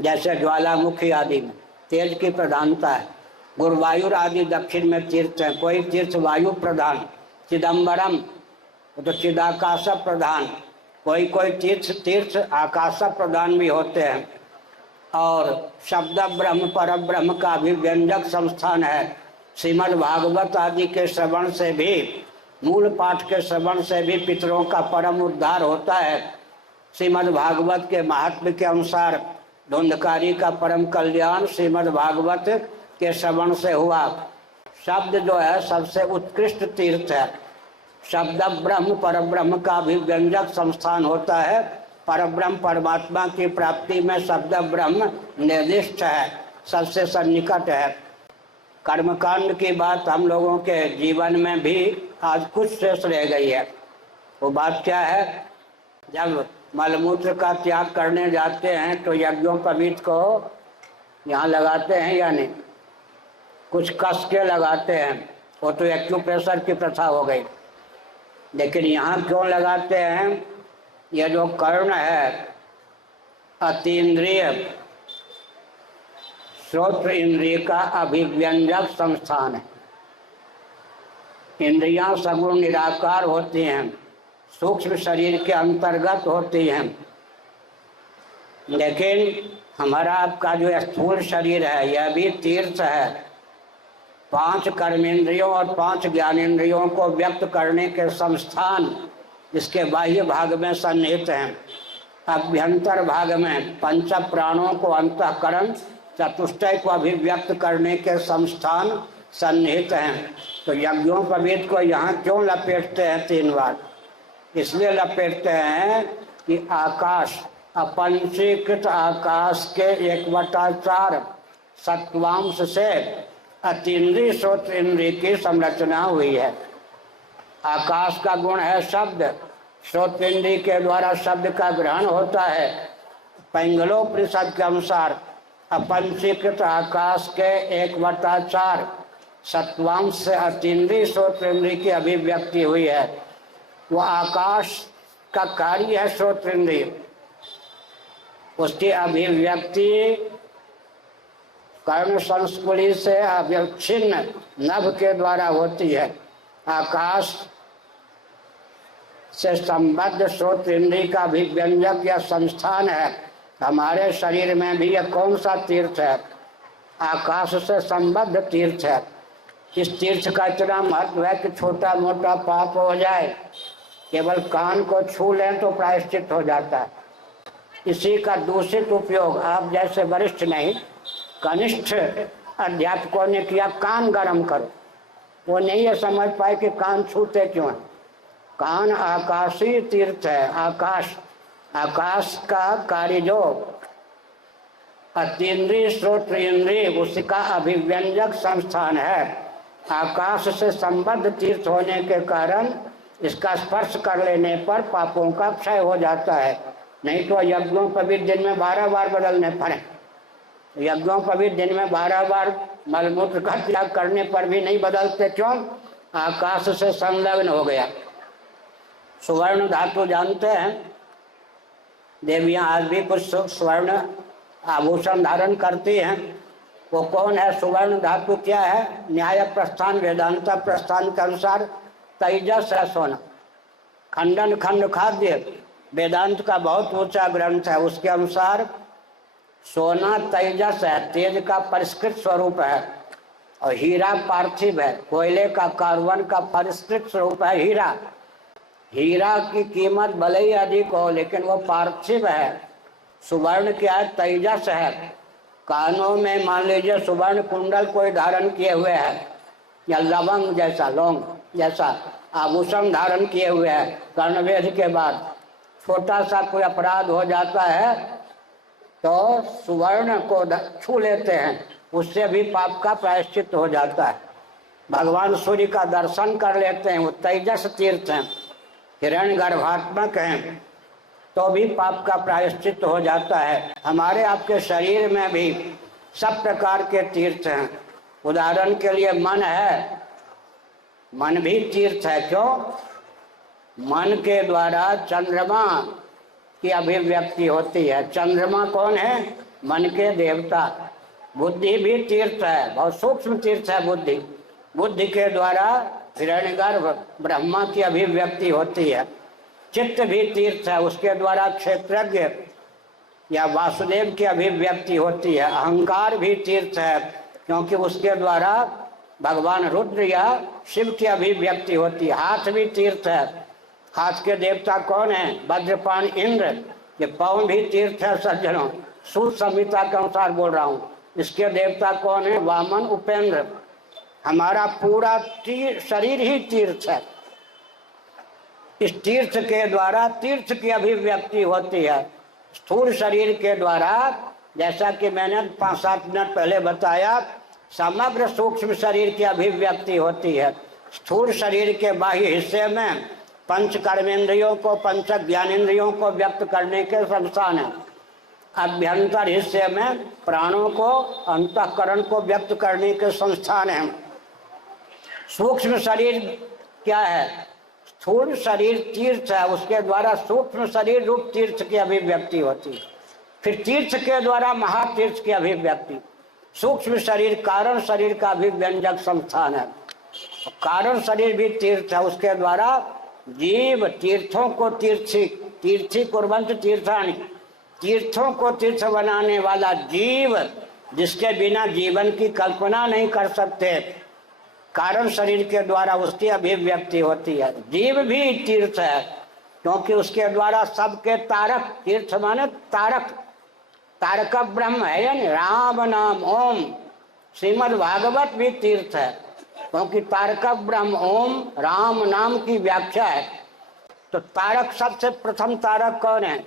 जैसे ज्वालामुखी आदि में तेज की प्रधानता है। गुरुवायुर आदि दक्षिण में तीर्थ है। कोई तीर्थ वायु प्रधान, चिदम्बरम तो चिदाकाश प्रधान। कोई कोई तीर्थ आकाश प्रधान भी होते हैं। और शब्द ब्रह्म पर ब्रह्म का भी व्यंजक संस्थान है। श्रीमद् भागवत आदि के श्रवण से भी, मूल पाठ के श्रवण से भी पितरों का परम उद्धार होता है। श्रीमद् भागवत के महात्म्य के अनुसार धुंधकारी का परम कल्याण श्रीमद् भागवत के श्रवण से हुआ। शब्द जो है सबसे उत्कृष्ट तीर्थ है। शब्द ब्रह्म पर ब्रह्म का भी व्यंजक संस्थान होता है। परब्रह्म परमात्मा की प्राप्ति में शब्द ब्रह्म निर्दिष्ट है, सबसे सन्निकट है। कर्मकांड की बात हम लोगों के जीवन में भी आज कुछ शेष रह गई है। वो बात क्या है? जब मलमूत्र का त्याग करने जाते हैं तो यज्ञोपवीत को यहाँ लगाते हैं या नहीं? कुछ कस के लगाते हैं। वो तो एक्यूप्रेशर की प्रथा हो गई, लेकिन यहाँ क्यों लगाते हैं? यह जो कर्ण है अतीन्द्रिय श्रोत्र इंद्रिय का अभिव्यंजक संस्थान है। इंद्रियां सगुण निराकार होती हैं, सूक्ष्म शरीर के अंतर्गत होती हैं, लेकिन हमारा आपका जो स्थूल शरीर है यह भी तीर्थ है। 5 कर्मेंद्रियों और 5 ज्ञानेंद्रियों को व्यक्त करने के संस्थान इसके बाह्य भाग में सन्निहित हैं। अभ्यंतर भाग में पंच प्राणों को अंतःकरण चतुष्टय को अभिव्यक्त करने के संस्थान सन्निहित हैं। तो यज्ञोपवीत को यहाँ क्यों लपेटते हैं 3 बार? इसलिए लपेटते हैं कि आकाश, अपंचीकृत आकाश के 1/4 सत्वांश से अतीन्द्रिय श्रोत्र इंद्रिय की संरचना हुई है। आकाश का गुण है शब्द, श्रोत्र इंद्रिय के द्वारा शब्द का ग्रहण होता है। पैंगलोपनिषद के अनुसार अपंचीकृत आकाश के 1/4 सत्वांश से अतीन्द्रिय श्रोत्र इंद्रिय की अभिव्यक्ति हुई है। वो आकाश का कार्य है श्रोत्र इंद्रिय, उसकी अभिव्यक्ति कर्ण संस्कुली से अव्यवच्छिन्न नभ के द्वारा होती है। आकाश से संबद्ध श्रोत्र इंद्रिय का भी व्यंजक या संस्थान है। हमारे शरीर में भी यह कौन सा तीर्थ है? आकाश से संबद्ध तीर्थ है। इस तीर्थ का इतना महत्व है कि छोटा मोटा पाप हो जाए, केवल कान को छू लें तो प्रायश्चित हो जाता है। इसी का दूषित उपयोग आप जैसे वरिष्ठ नहीं, कनिष्ठ अध्यापकों ने किया, कान गरम करो। वो नहीं ये समझ पाए कि कान छूते क्यों है। कान आकाशीय तीर्थ है। आकाश आकाश का कार्य जो अतीन्द्रिय श्रोत्र इंद्रिय उसका अभिव्यंजक संस्थान है। आकाश से संबद्ध तीर्थ होने के कारण इसका स्पर्श कर लेने पर पापों का क्षय हो जाता है। नहीं तो यज्ञों पर भी दिन में 12 बार बदलने पड़े। यज्ञों पर भी दिन में 12 बार मलमूत्र का त्याग करने पर भी नहीं बदलते। क्यों? आकाश से संलग्न हो गया। सुवर्ण धातु जानते हैं, देवियां आज भी कुछ स्वर्ण आभूषण धारण करती हैं। वो कौन है? सुवर्ण धातु क्या है? न्याय प्रस्थान वेदांत प्रस्थान के अनुसार तेजस है सोना। खंडन खंड खाद्य वेदांत का बहुत ऊंचा ग्रंथ है, उसके अनुसार सोना तेजस है, तेज का परिष्कृत स्वरूप है। और हीरा पार्थिव है, कोयले का कार्बन का परिष्कृत स्वरूप है हीरा। हीरा की कीमत भले ही अधिक हो लेकिन वो पार्थिव है। सुवर्ण क्या है? तेजस है। कानों में मान लीजिए सुवर्ण कुंडल कोई धारण किए हुए है, या लवंग जैसा लौंग जैसा आभूषण धारण किए हुए है, कर्णवेध के बाद छोटा सा कोई अपराध हो जाता है तो सुवर्ण को छू लेते हैं, उससे भी पाप का प्रायश्चित हो जाता है। भगवान सूर्य का दर्शन कर लेते हैं, वो तेजस तीर्थ हैं, हिरण्य गर्भात्मक हैं, तो भी पाप का प्रायश्चित हो जाता है। हमारे आपके शरीर में भी सब प्रकार के तीर्थ हैं। उदाहरण के लिए मन है, मन भी तीर्थ है। क्यों? मन के द्वारा चंद्रमा की अभिव्यक्ति होती है। चंद्रमा कौन है? मन के देवता। बुद्धि भी तीर्थ है, बहुत सूक्ष्म तीर्थ है बुद्धि। बुद्धि के द्वारा हिरण्यगर्भ ब्रह्मा की अभिव्यक्ति होती है। चित्त भी तीर्थ है, उसके द्वारा क्षेत्रज्ञ या वासुदेव की अभिव्यक्ति होती है। अहंकार भी तीर्थ है, क्योंकि उसके द्वारा भगवान रुद्र या शिव की अभिव्यक्ति होती है। हाथ भी तीर्थ है, हाथ के देवता कौन है? वज्रपाण इंद्र। ये पाँव भी तीर्थ है सज्जनों, सूत संहिता के अनुसार बोल रहा हूँ। इसके देवता कौन है? वामन उपेंद्र। हमारा पूरा शरीर ही तीर्थ है। इस तीर्थ के द्वारा तीर्थ की अभिव्यक्ति होती है। स्थूल शरीर के द्वारा, जैसा कि मैंने 5-7 मिनट पहले बताया, समग्र सूक्ष्म शरीर की अभिव्यक्ति होती है। स्थूल शरीर के बाह्य हिस्से में पंच कर्मेंद्रियों को, पंच ज्ञानेंद्रियों को व्यक्त करने के संस्थान है। अभ्यंतर हिस्से में प्राणों को, अंतःकरण को व्यक्त करने के संस्थान है। सूक्ष्म शरीर क्या है? स्थूल शरीर तीर्थ है, उसके द्वारा सूक्ष्म शरीर रूप तीर्थ की अभिव्यक्ति होती है। फिर तीर्थ के द्वारा महातीर्थ की अभिव्यक्ति। सूक्ष्म शरीर कारण शरीर का अभिव्यंजक संस्थान है। कारण शरीर भी तीर्थ है, उसके द्वारा जीव तीर्थों को तीर्थी कुर्वंत तीर्थानि, तीर्थों को तीर्थ बनाने वाला जीव, जिसके बिना जीवन की कल्पना नहीं कर सकते, कारण शरीर के द्वारा उसकी अभिव्यक्ति होती है। जीव भी तीर्थ है, क्योंकि उसके द्वारा सबके तारक, तीर्थ माने तारक, तारक ब्रह्म है, यानी राम नाम ओम। श्रीमद् भागवत भी तीर्थ है, क्योंकि तारक ब्रह्म ओम राम नाम की व्याख्या है। तो तारक, सबसे प्रथम तारक कौन है?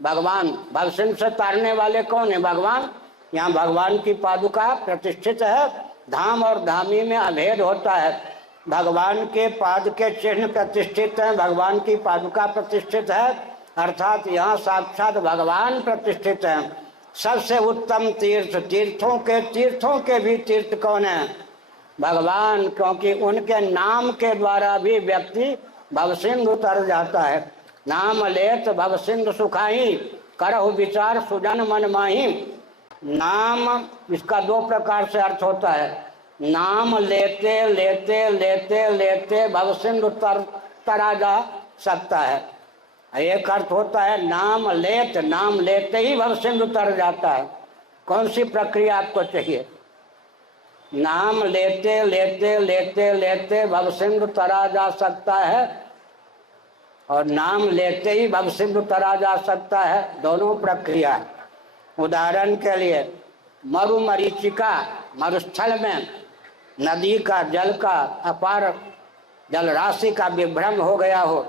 भगवान। भवसिंह से तारने वाले कौन है? भगवान। यहाँ भगवान की पादुका प्रतिष्ठित है। धाम और धामी में अभेद होता है। भगवान के पाद के चिन्ह प्रतिष्ठित है, भगवान की पादुका प्रतिष्ठित है, अर्थात यहाँ साक्षात भगवान प्रतिष्ठित है। सबसे उत्तम तीर्थ, तीर्थों के भी तीर्थ कौन है? भगवान, क्योंकि उनके नाम के द्वारा भी व्यक्ति भवसिंधु तर जाता है। नाम लेत भवसिंधु सुखाई, करहु विचार सुजन मन माही। नाम, इसका 2 प्रकार से अर्थ होता है। नाम लेते लेते लेते लेते भवसिंधु तरा जा सकता है। एक अर्थ होता है नाम लेत, नाम लेते ही भवसिंधु तर जाता है। कौन सी प्रक्रिया आपको चाहिए? नाम लेते लेते लेते लेते भवसिंधु तरा जा सकता है, और नाम लेते ही भवसिंधु तरा जा सकता है, दोनों प्रक्रिया है। उदाहरण के लिए मरुमरीचिका, मरुस्थल में नदी का जल का अपार जल राशि का विभ्रम हो गया हो,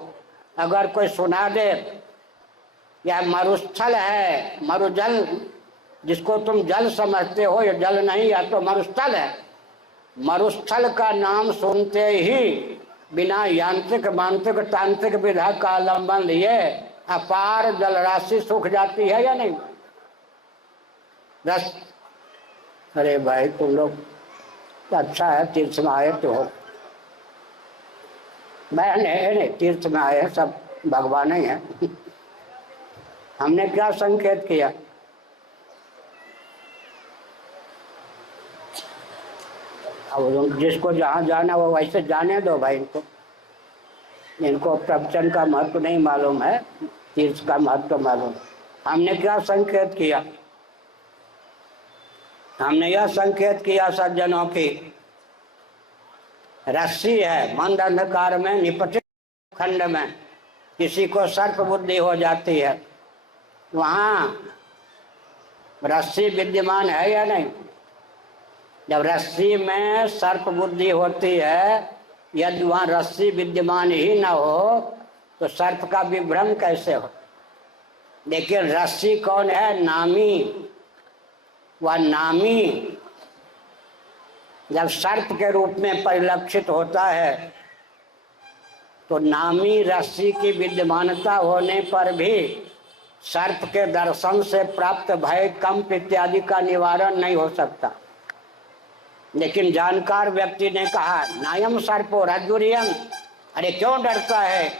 अगर कोई सुना दे यह मरुस्थल है, मरुजल जिसको तुम जल समझते हो, ये जल नहीं, या तो मरुस्थल है। मरुस्थल का नाम सुनते ही बिना यांत्रिक मानसिक तांत्रिक विधा का अवलंबन लिए अपार जल राशि सूख जाती है या नहीं? रस, अरे भाई तुम लोग अच्छा है, तीर्थ में आए तो हो। मैं नहीं, तीर्थ में आए हैं, सब भगवान ही है। हमने क्या संकेत किया? अब जिसको जहाँ जाना वो वैसे जाने दो भाई। इनको प्रवचन का महत्व नहीं मालूम है, तीर्थ का महत्व मालूम। हमने क्या संकेत किया? हमने यह संकेत किया सज्जनों की रस्सी है, मंद अंधकार में निपटित खंड में किसी को सर्प बुद्धि हो जाती है, वहां रस्सी विद्यमान है या नहीं? जब रस्सी में सर्प बुद्धि होती है, यदि वहां रस्सी विद्यमान ही न हो तो सर्प का विभ्रम कैसे हो? लेकिन रस्सी कौन है? नामी। वह नामी जब सर्प के रूप में परिलक्षित होता है तो नामी रस्सी की विद्यमानता होने पर भी सर्प के दर्शन से प्राप्त भय, कंप इत्यादि का निवारण नहीं हो सकता। लेकिन जानकार व्यक्ति ने कहा नायम सर्पो रज्जुरियम, अरे क्यों डरता है?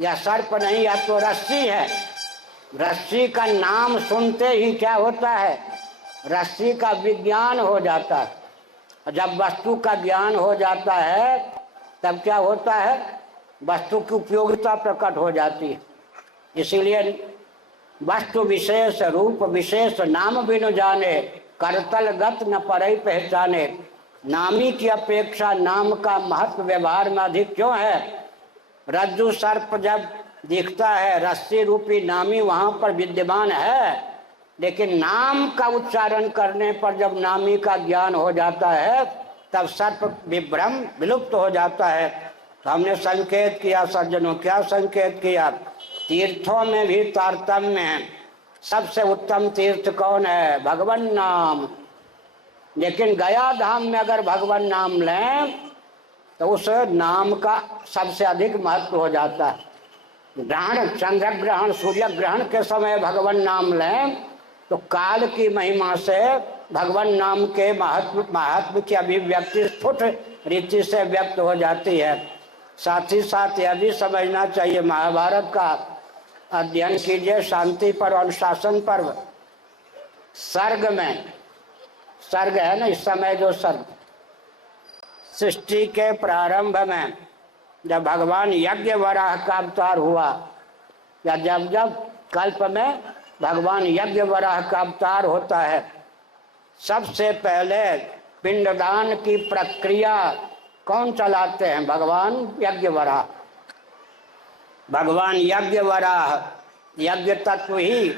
यह सर्प नहीं, यह तो रस्सी है। रस्सी का नाम सुनते ही क्या होता है? रस्सी का विज्ञान हो जाता है। जब वस्तु का ज्ञान हो जाता है तब क्या होता है? वस्तु की उपयोगिता प्रकट हो जाती है। इसीलिए वस्तु विशेष रूप विशेष नाम बिनु जाने, करतल गत न परई पहचाने। नामी की अपेक्षा नाम का महत्व व्यवहार में अधिक क्यों है? रज्जु सर्प जब दिखता है, रस्सी रूपी नामी वहां पर विद्यमान है, लेकिन नाम का उच्चारण करने पर जब नामी का ज्ञान हो जाता है तब सर्प विभ्रम विलुप्त हो जाता है। तो हमने संकेत किया सज्जनों, क्या संकेत किया? तीर्थों में भी तारतम्य है। सबसे उत्तम तीर्थ कौन है? भगवान नाम। लेकिन गया धाम में अगर भगवान नाम लें तो उस नाम का सबसे अधिक महत्व हो जाता है। ग्रहण, चंद्र ग्रहण, सूर्य ग्रहण के समय भगवान नाम लें तो काल की महिमा से भगवान नाम के महत्व की अभिव्यक्ति स्फुट रीति से व्यक्त हो जाती है। साथ ही साथ यह भी समझना चाहिए, महाभारत का अध्ययन कीजिए, शांति पर्व, अनुशासन पर्व। सर्ग में, सर्ग है ना इस समय जो सर्ग, सृष्टि के प्रारंभ में जब भगवान यज्ञ वराह का अवतार हुआ, या जब जब कल्प में भगवान यज्ञ वराह का अवतार होता है, सबसे पहले पिंडदान की प्रक्रिया कौन चलाते हैं? भगवान यज्ञ वराह। भगवान यज्ञ वराह, यज्ञ तत्व ही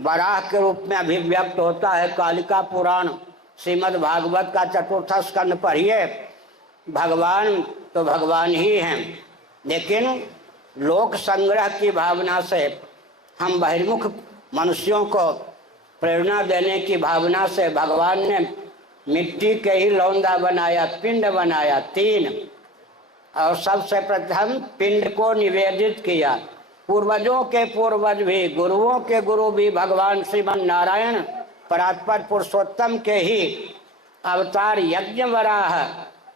वराह के रूप में अभिव्यक्त होता है। कालिका पुराण श्रीमद् भागवत का चतुर्थ स्कंद पढ़िए। भगवान तो भगवान ही हैं, लेकिन लोक संग्रह की भावना से हम बहिर्मुख मनुष्यों को प्रेरणा देने की भावना से भगवान ने मिट्टी के ही लौंदा बनाया, पिंड बनाया 3, और सबसे प्रथम पिंड को निवेदित किया। पूर्वजों के पूर्वज भी, गुरुओं के गुरु भी भगवान श्रीमन नारायण परात्पर पुरुषोत्तम के ही अवतार यज्ञ वराह।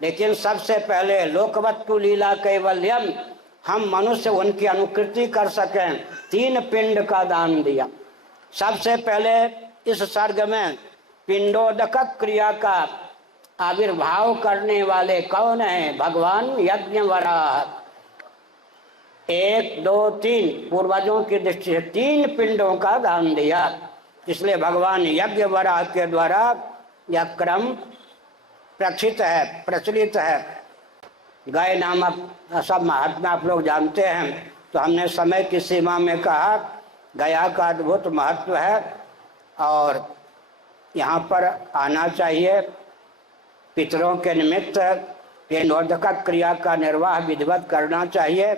लेकिन सबसे पहले लोकवत्तु लीला कैवल्यम, हम मनुष्य उनकी अनुकृति कर सकें, 3 पिंड का दान दिया। सबसे पहले इस सर्ग में पिंडोदक क्रिया का आविर्भाव करने वाले कौन है? भगवान यज्ञ वराह। 1, 2, 3 पूर्वजों की दृष्टि से 3 पिंडों का दान दिया। इसलिए भगवान यज्ञ वराह के द्वारा यह क्रम प्रचित है, प्रचलित है। गाय नामक सब महात्मा आप लोग जानते हैं, तो हमने समय की सीमा में कहा गया का अद्भुत महत्व है और यहाँ पर आना चाहिए। पितरों के निमित्त पिंडोदक क्रिया का निर्वाह विधिवत करना चाहिए।